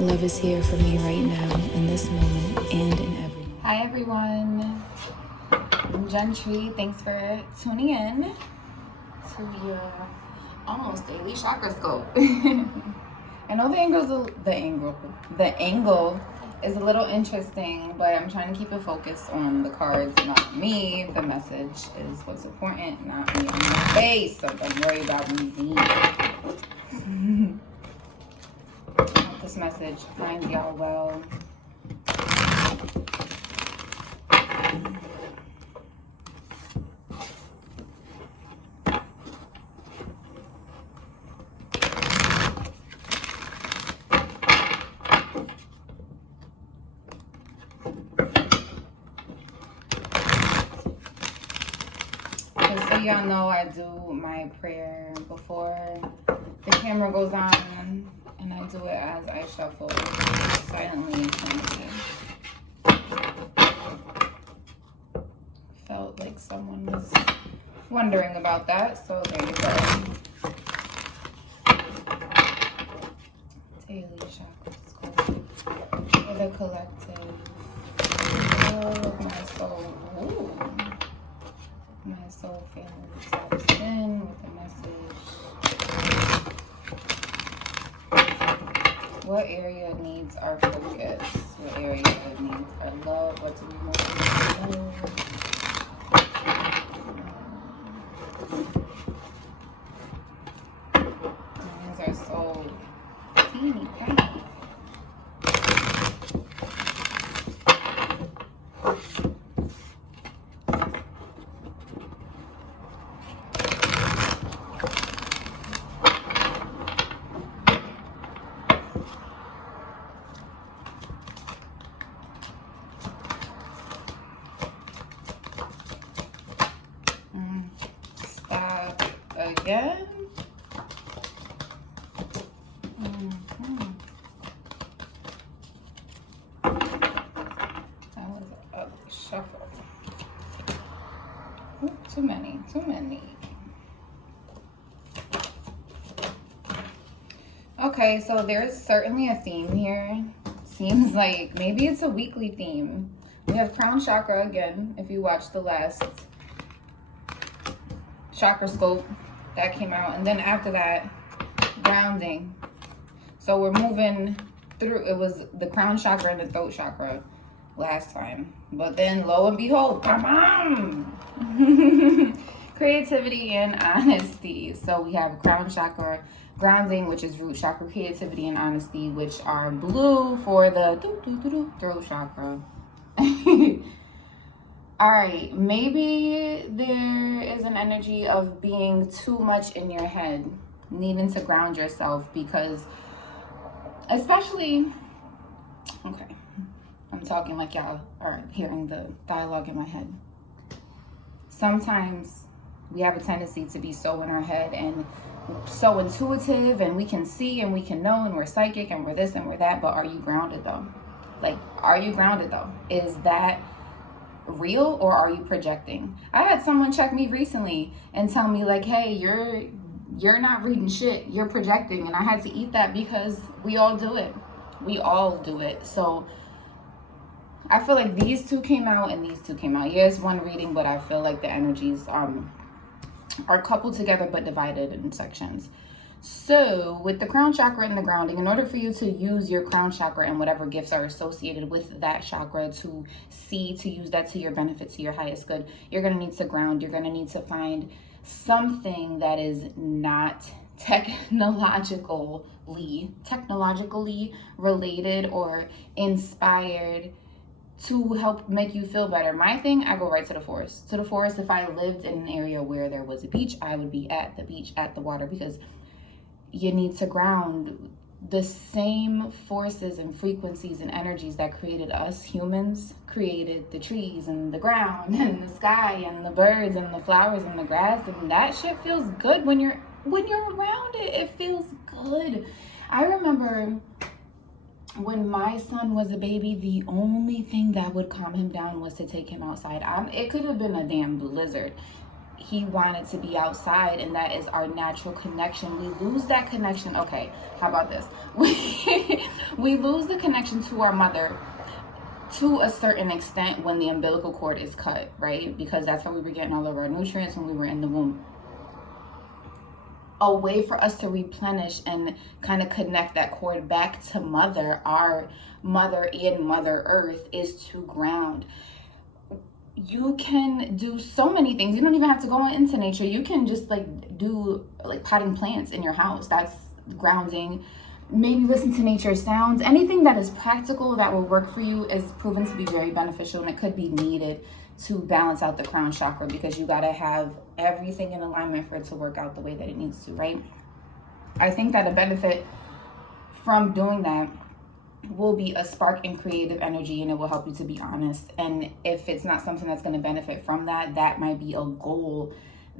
Love is here for me right now, in this moment, and in every moment. Hi everyone, I'm Gentri. Thanks for tuning in to your almost daily ChakraScope. I know the angle is a little interesting, but I'm trying to keep it focused on the cards, not me. The message is what's important, not me on my face. So don't worry about me. Hope this message finds y'all well. So y'all know I do my prayer before the camera goes on, and I do it as I shuffle silently and silently. Felt like someone was wondering about that, so there you go. Daily ChakraScope for the collective. Oh, my soul. Ooh. My soul family taps in with a message. What area needs our focus? What area needs our love? What do we want to do? These are so teeny tiny. Again. That was a shuffle. Ooh, too many. Okay, so there's certainly a theme here. Seems like maybe it's a weekly theme. We have crown chakra again, if you watched the last ChakraScope that came out, and then after that, grounding. So we're moving through. It was the crown chakra and the throat chakra last time, but then lo and behold, come on, creativity and honesty. So we have crown chakra, grounding, which is root chakra, creativity and honesty, which are blue for the throat chakra. All right, maybe there is an energy of being too much in your head, needing to ground yourself, because especially, okay, I'm talking like y'all are hearing the dialogue in my head. Sometimes we have a tendency to be so in our head and so intuitive, and we can see and we can know, and we're psychic and we're this and we're that, but are you grounded though? Like, are you grounded though? Is that real, or are you projecting? I had someone check me recently and tell me like, hey, you're not reading shit, you're projecting. And I had to eat that, because we all do it. So I feel like these two came out and these two came out. Yes, one reading, but I feel like the energies are coupled together but divided in sections. So with the crown chakra and the grounding, in order for you to use your crown chakra and whatever gifts are associated with that chakra to use that to your benefit, to your highest good, you're going to need to ground. You're going to need to find something that is not technologically related or inspired to help make you feel better. My thing, I go right to the forest. If I lived in an area where there was a beach, I would be at the beach, at the water, because you need to ground. The same forces and frequencies and energies that created us humans created the trees and the ground and the sky and the birds and the flowers and the grass, and that shit feels good when you're around it. It feels good. I remember when my son was a baby, the only thing that would calm him down was to take him outside. It could have been a damn blizzard. he wanted to be outside, and that is our natural connection. We lose that connection. Okay, how about this? We lose the connection to our mother to a certain extent when the umbilical cord is cut, right? Because that's how we were getting all of our nutrients when we were in the womb. A way for us to replenish and kind of connect that cord back to mother, our mother and Mother Earth, is to ground. You can do so many things. You don't even have to go into nature. You can just like do like potting plants in your house. That's grounding. Maybe listen to nature sounds. Anything that is practical that will work for you is proven to be very beneficial, and it could be needed to balance out the crown chakra, because you got to have everything in alignment for it to work out the way that it needs to, right? I think that a benefit from doing that will be a spark in creative energy, and it will help you to be honest. And if it's not something that's going to benefit from that, that might be a goal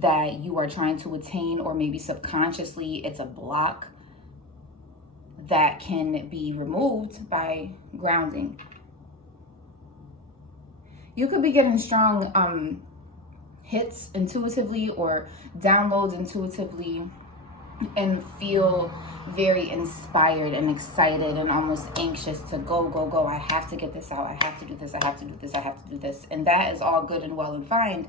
that you are trying to attain, or maybe subconsciously it's a block that can be removed by grounding. You could be getting strong hits intuitively or downloads intuitively and feel very inspired and excited and almost anxious to go. I have to get this out. I have to do this. I have to do this. I have to do this. And that is all good and well and fine.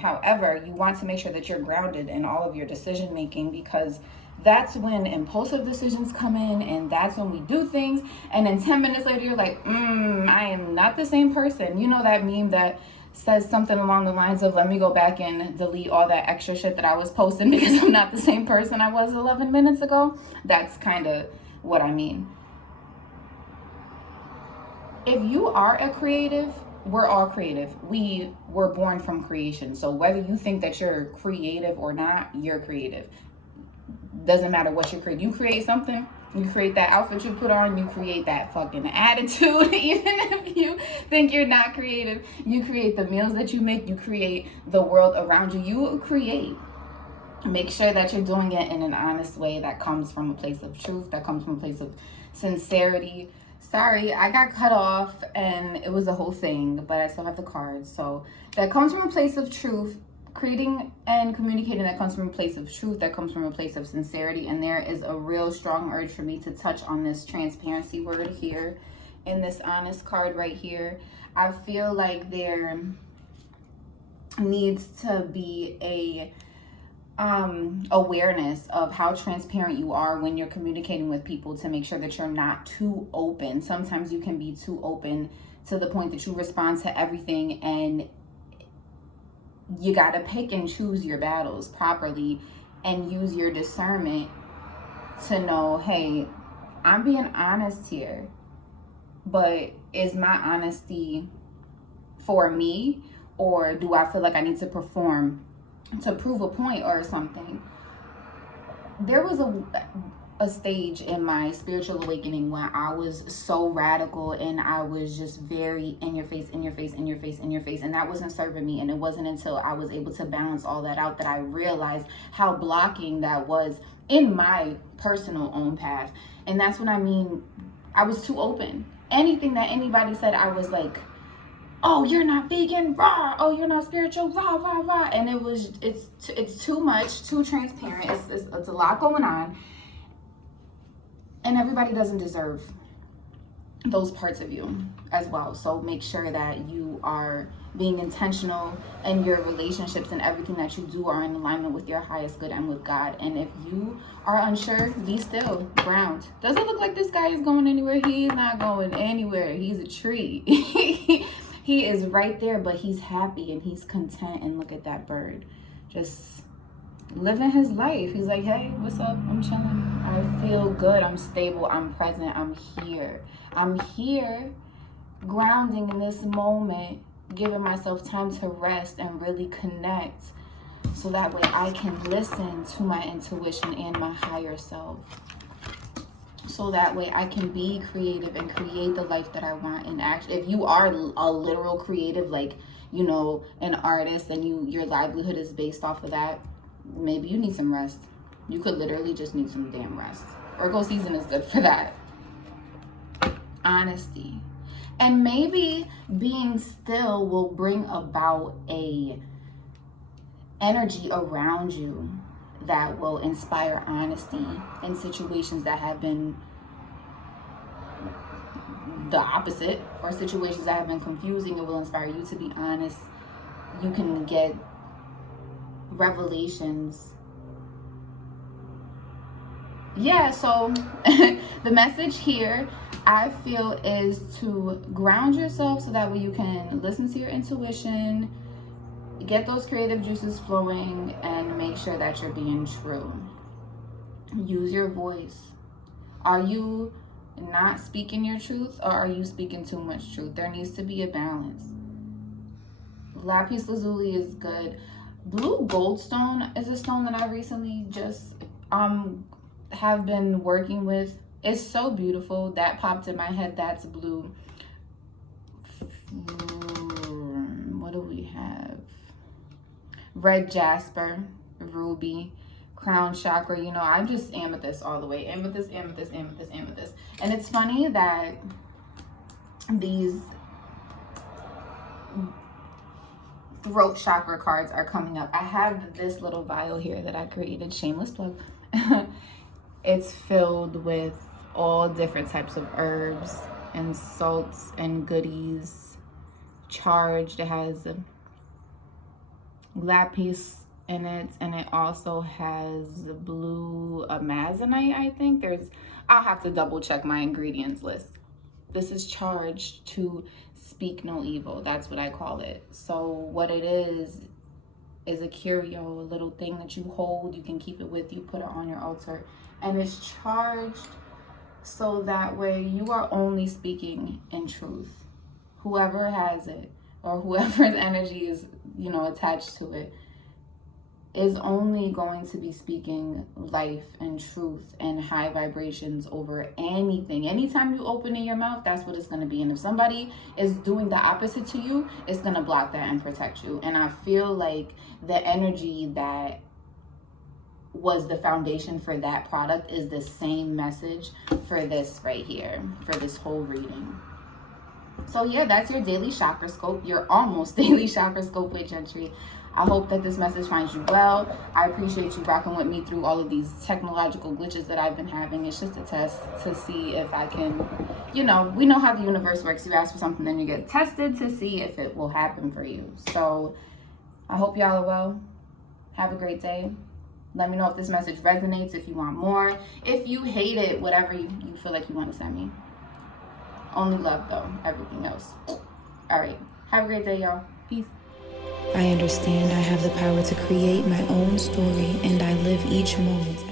However, you want to make sure that you're grounded in all of your decision making, because that's when impulsive decisions come in, and that's when we do things, and then 10 minutes later you're like, I am not the same person. You know that meme that says something along the lines of, let me go back and delete all that extra shit that I was posting because I'm not the same person I was 11 minutes ago? That's kind of what I mean. If you are a creative, we're all creative. We were born from creation. So whether you think that you're creative or not, you're creative. Doesn't matter what you create. You create something, you create that outfit you put on, you create that fucking attitude. Even if you think you're not creative, you create the meals that you make, you create the world around you. You create. Make sure that you're doing it in an honest way that comes from a place of truth, that comes from a place of sincerity. Sorry, I got cut off and it was a whole thing, but I still have the cards. So that comes from a place of truth. Creating and communicating that comes from a place of truth, that comes from a place of sincerity. And there is a real strong urge for me to touch on this transparency word here in this honest card right here. I feel like there needs to be a awareness of how transparent you are when you're communicating with people, to make sure that you're not too open. Sometimes you can be too open to the point that you respond to everything, and you got to pick and choose your battles properly and use your discernment to know, hey, I'm being honest here, but is my honesty for me, or do I feel like I need to perform to prove a point or something? There was a stage in my spiritual awakening when I was so radical, and I was just very in your face, and that wasn't serving me. And it wasn't until I was able to balance all that out that I realized how blocking that was in my personal own path. And that's what I mean. I was too open. Anything that anybody said, I was like, oh, you're not vegan, rah. Oh, you're not spiritual, rah, rah, rah. And it's too much, too transparent. It's a lot going on. And everybody doesn't deserve those parts of you as well. So make sure that you are being intentional, and your relationships and everything that you do are in alignment with your highest good and with God. And if you are unsure, be still, ground. Does it look like this guy is going anywhere? He's not going anywhere. He's a tree. He is right there, but he's happy and he's content. And look at that bird, just living his life. He's like, hey, what's up? I'm chilling. I feel good. I'm stable. I'm present. I'm here, grounding in this moment, giving myself time to rest and really connect, so that way I can listen to my intuition and my higher self. So that way I can be creative and create the life that I want in action. If you are a literal creative, like, you know, an artist, and your livelihood is based off of that, maybe you need some rest. You could literally just need some damn rest. Virgo season is good for that. Honesty. And maybe being still will bring about energy around you that will inspire honesty in situations that have been the opposite, or situations that have been confusing. It will inspire you to be honest. You can get revelations. Yeah, so the message here, I feel, is to ground yourself so that way you can listen to your intuition, get those creative juices flowing, and make sure that you're being true. Use your voice. Are you not speaking your truth, or are you speaking too much truth? There needs to be a balance. Lapis lazuli is good. Blue goldstone is a stone that I recently just have been working with. It's so beautiful. That popped in my head. That's blue. What do we have? Red jasper, ruby, crown chakra. You know, I'm just amethyst all the way. Amethyst, amethyst, amethyst, amethyst. And it's funny that these throat chakra cards are coming up. I have this little vial here that I created, shameless plug. It's filled with all different types of herbs and salts and goodies, charged. It has lapis in it, and it also has blue amazonite, I think. I'll have to double check my ingredients list. This is charged to speak no evil. That's what I call it. So what it is a curio, a little thing that you hold. You can keep it with you, put it on your altar, and it's charged so that way you are only speaking in truth. Whoever has it, or whoever's energy is, you know, attached to it, is only going to be speaking life and truth and high vibrations over anything. Anytime you open in your mouth, that's what it's going to be. And if somebody is doing the opposite to you, it's going to block that and protect you. And I feel like the energy that was the foundation for that product is the same message for this right here, for this whole reading. So yeah, that's your daily ChakraScope, your almost daily ChakraScope with Gentry. I hope that this message finds you well. I appreciate you rocking with me through all of these technological glitches that I've been having. It's just a test to see if I can, you know, we know how the universe works. You ask for something, then you get tested to see if it will happen for you. So I hope y'all are well. Have a great day. Let me know if this message resonates, if you want more. If you hate it, whatever you feel like you want to send me. Only love, though. Everything else. All right. Have a great day, y'all. Peace. I understand I have the power to create my own story, and I live each moment